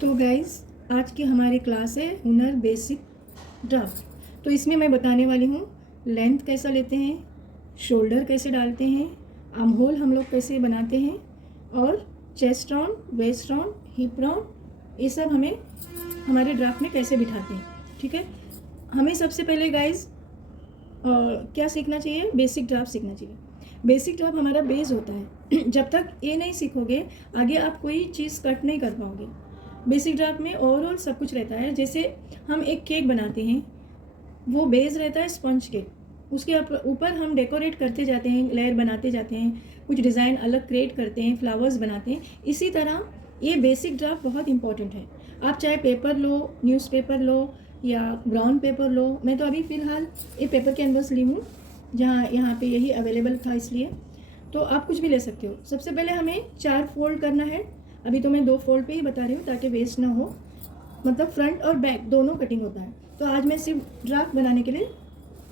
तो गाइस आज की हमारी क्लास है हुनर बेसिक ड्राफ्ट। तो इसमें मैं बताने वाली हूँ लेंथ कैसा लेते हैं, शोल्डर कैसे डालते हैं, आर्म होल हम लोग कैसे बनाते हैं और chest round, waist round, hip round, ये सब हमें हमारे ड्राफ्ट में कैसे बिठाते हैं। ठीक है, हमें सबसे पहले गाइस क्या सीखना चाहिए, बेसिक ड्राफ्ट सीखना चाहिए। बेसिक ड्राफ्ट हमारा बेस होता है। जब तक ये नहीं सीखोगे आगे आप कोई चीज़ कट नहीं कर पाओगे। बेसिक ड्राफ्ट में ओवरऑल सब कुछ रहता है। जैसे हम एक केक बनाते हैं, वो बेस रहता है स्पंज केक, उसके ऊपर हम डेकोरेट करते जाते हैं, लेयर बनाते जाते हैं, कुछ डिज़ाइन अलग क्रिएट करते हैं, फ्लावर्स बनाते हैं। इसी तरह ये बेसिक ड्राफ्ट बहुत इंपॉर्टेंट है। आप चाहे पेपर लो, न्यूज़पेपर लो या ब्राउन पेपर लो। मैं तो अभी फ़िलहाल ये पेपर कैनवस ली हूँ, जहाँ यहाँ पे यही अवेलेबल था, इसलिए। तो आप कुछ भी ले सकते हो। सबसे पहले हमें 4 फोल्ड करना है। अभी तो मैं 2 फोल्ड पे ही बता रही हूँ ताकि वेस्ट ना हो, मतलब फ्रंट और बैक दोनों कटिंग होता है। तो आज मैं सिर्फ ड्राफ्ट बनाने के लिए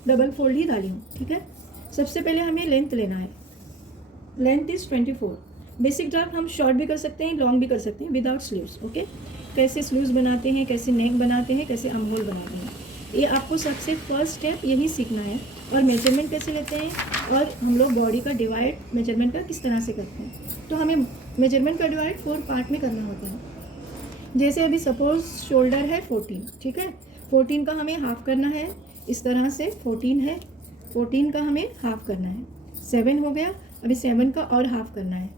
डबल फोल्ड ही डाली हूँ। ठीक है, सबसे पहले हमें लेंथ लेना है। Length is 24। बेसिक ड्राफ्ट हम शॉर्ट भी कर सकते हैं, लॉन्ग भी कर सकते हैं विदाउट स्लीव्स। ओके, कैसे स्लीव्स बनाते हैं, कैसे नेक बनाते हैं, कैसे आर्म होल बनाते हैं, ये आपको सबसे फर्स्ट स्टेप यही सीखना है। और मेजरमेंट कैसे लेते हैं और हम लोग बॉडी का डिवाइड मेजरमेंट का किस तरह से करते हैं। तो हमें मेजरमेंट का डिवाइड 4 पार्ट में करना होता है। जैसे अभी सपोज शोल्डर है 14, ठीक है, 14 का हमें हाफ करना है। इस तरह से 14 है, 14 का हमें हाफ करना है। 7 हो गया, अभी 7 का और हाफ करना है,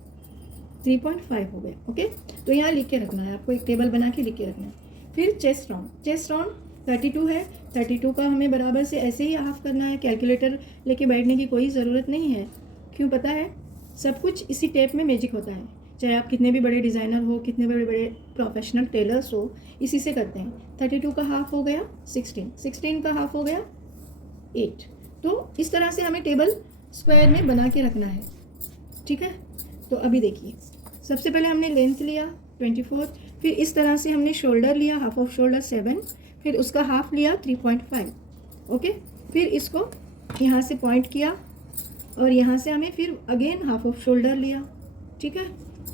3.5 हो गया। ओके, तो यहाँ लिख के रखना है, आपको एक टेबल बना के लिख के रखना है। फिर चेस्ट राउंड, चेस्ट राउंड 32 है, 32 का हमें बराबर से ऐसे ही हाफ करना है। कैलकुलेटर लेके बैठने की कोई ज़रूरत नहीं है। क्यों पता है, सब कुछ इसी टेप में मैजिक होता है। चाहे आप कितने भी बड़े डिज़ाइनर हो, कितने बड़े बड़े प्रोफेशनल टेलर्स हो, इसी से करते हैं। 32 का हाफ हो गया 16, 16 का हाफ हो गया 8। तो इस तरह से हमें टेबल स्क्वायर में बना के रखना है। ठीक है, तो अभी देखिए, सबसे पहले हमने लेंथ लिया 24, फिर इस तरह से हमने शोल्डर लिया, हाफ ऑफ शोल्डर 7, फिर उसका हाफ लिया 3.5। ओके, फिर इसको यहाँ से पॉइंट किया और यहाँ से हमें फिर अगेन हाफ ऑफ शोल्डर लिया। ठीक है,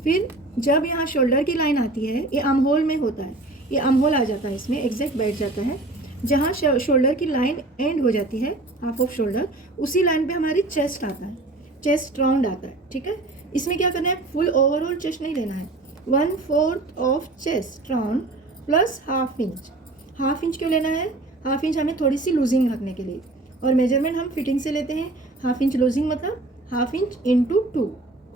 फिर जब यहाँ शोल्डर की लाइन आती है, ये आर्म होल में होता है, ये आर्म होल आ जाता है, इसमें एग्जैक्ट बैठ जाता है। जहाँ शोल्डर की लाइन एंड हो जाती है, हाफ ऑफ शोल्डर, उसी लाइन पे हमारी चेस्ट आता है, चेस्ट राउंड आता है। ठीक है, इसमें क्या करना है, फुल ओवरऑल चेस्ट नहीं लेना है, 1/4 of chest round plus half inch. Half inch क्यों लेना है, हाफ इंच हमें थोड़ी सी लूजिंग रखने के लिए। और मेजरमेंट हम फिटिंग से लेते हैं। हाफ इंच लूजिंग मतलब हाफ इंच इंटू 2,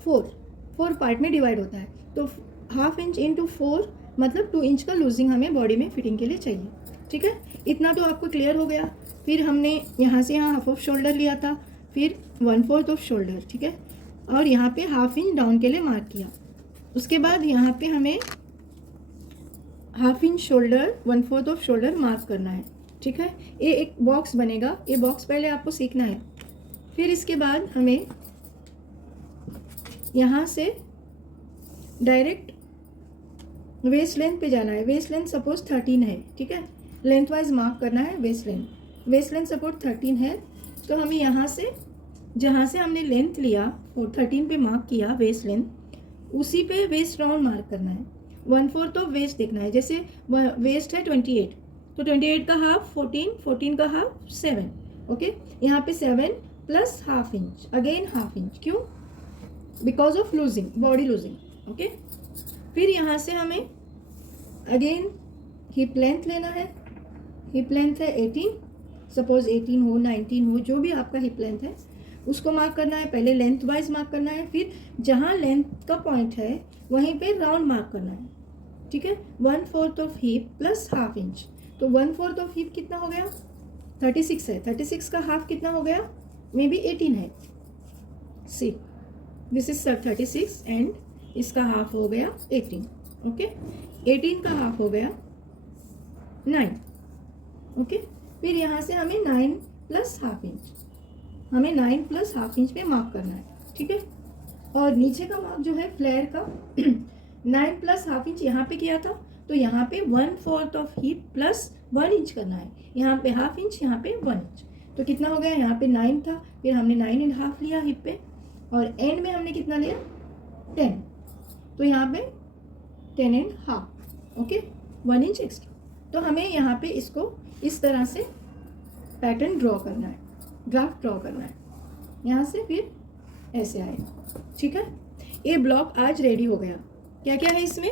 4 पार्ट में डिवाइड होता है। तो हाफ इंच इंटू 4 मतलब 2 इंच का लूजिंग हमें बॉडी में फिटिंग के लिए चाहिए। ठीक है, इतना तो आपको क्लियर हो गया। फिर हमने यहाँ से यहाँ हाफ ऑफ शोल्डर लिया था, फिर 1/4 ऑफ शोल्डर। ठीक है, और यहाँ पे हाफ इंच डाउन के लिए मार्क किया। उसके बाद यहाँ पे हमें half inch shoulder, 1/4 of shoulder mark करना है। ठीक है, ये एक बॉक्स बनेगा, ये बॉक्स पहले आपको सीखना है। फिर इसके बाद हमें यहाँ से डायरेक्ट वेस्ट लेंथ पे जाना है। वेस्ट लेंथ सपोज 13 है, ठीक है, लेंथ वाइज मार्क करना है waist length. Waist length suppose 13 है, तो हमें यहाँ से जहाँ से हमने लेंथ लिया और 13 पे मार्क किया वेस्ट लेंथ, उसी पे वेस्ट राउंड मार्क करना है। 1/4 ऑफ वेस्ट देखना है। जैसे वेस्ट है 28, तो 28 का हाफ 14, 14 का हाफ 7। ओके, यहाँ पे 7 plus half inch, again half inch. क्यों, because of losing, body losing. Okay, फिर यहाँ से हमें अगेन हिप लेंथ लेना है। हिप लेंथ है 18, सपोज 18 हो, 19 हो, जो भी आपका हिप लेंथ है उसको मार्क करना है। पहले लेंथ वाइज मार्क करना है, फिर जहाँ लेंथ का पॉइंट है वहीं पे राउंड मार्क करना है। ठीक है, 1/4 of hip plus half inch, तो 1/4 ऑफ हिप कितना हो गया, 36 है। 36 का हाफ कितना हो गया, मे बी 18 है। सी, दिस इज 36 एंड इसका हाफ हो गया 18। ओके, 18 का हाफ हो गया 9। ओके, फिर यहाँ से हमें 9 प्लस हाफ इंच, हमें 9 प्लस हाफ इंच पे मार्क करना है। ठीक है, और नीचे का मार्क जो है फ्लेयर का 9 प्लस हाफ इंच यहाँ पे किया था, तो यहाँ पे 1/4 ऑफ हिप प्लस 1 इंच करना है। यहाँ पे हाफ इंच, यहाँ पे 1 इंच, तो कितना हो गया, यहाँ पे 9 था, फिर हमने 9.5 लिया हिप पे, और एंड में हमने कितना लिया 10, तो यहाँ पे 10.5। Okay, 1 inch extra. तो हमें यहाँ पे इसको इस तरह से पैटर्न ड्रॉ करना है, ड्राफ्ट ड्रॉ करना है। यहाँ से फिर ऐसे आएगा, ठीक है। ये ब्लॉक आज रेडी हो गया। क्या क्या है इसमें,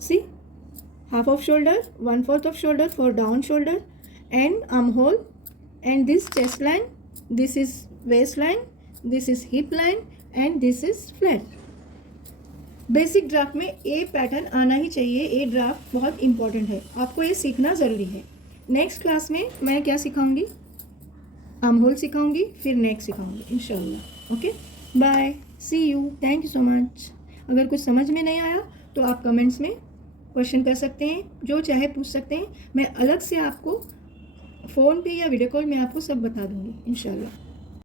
see, half of shoulder, 1/4 of shoulder for down shoulder and arm hole and this chest line, this is waist line, this is hip line and this is flat. Basic draft में ये pattern आना ही चाहिए, ये draft बहुत important है, आपको ये सीखना ज़रूरी है। नेक्स्ट क्लास में मैं क्या सिखाऊंगी, आर्म होल सिखाऊंगी, फिर नेक सिखाऊंगी इंशाल्लाह। Okay, bye, see you, thank you so much. अगर कुछ समझ में नहीं आया तो आप कमेंट्स में क्वेश्चन कर सकते हैं, जो चाहे पूछ सकते हैं। मैं अलग से आपको फ़ोन पे या वीडियो कॉल में आपको सब बता दूंगी इंशाल्लाह।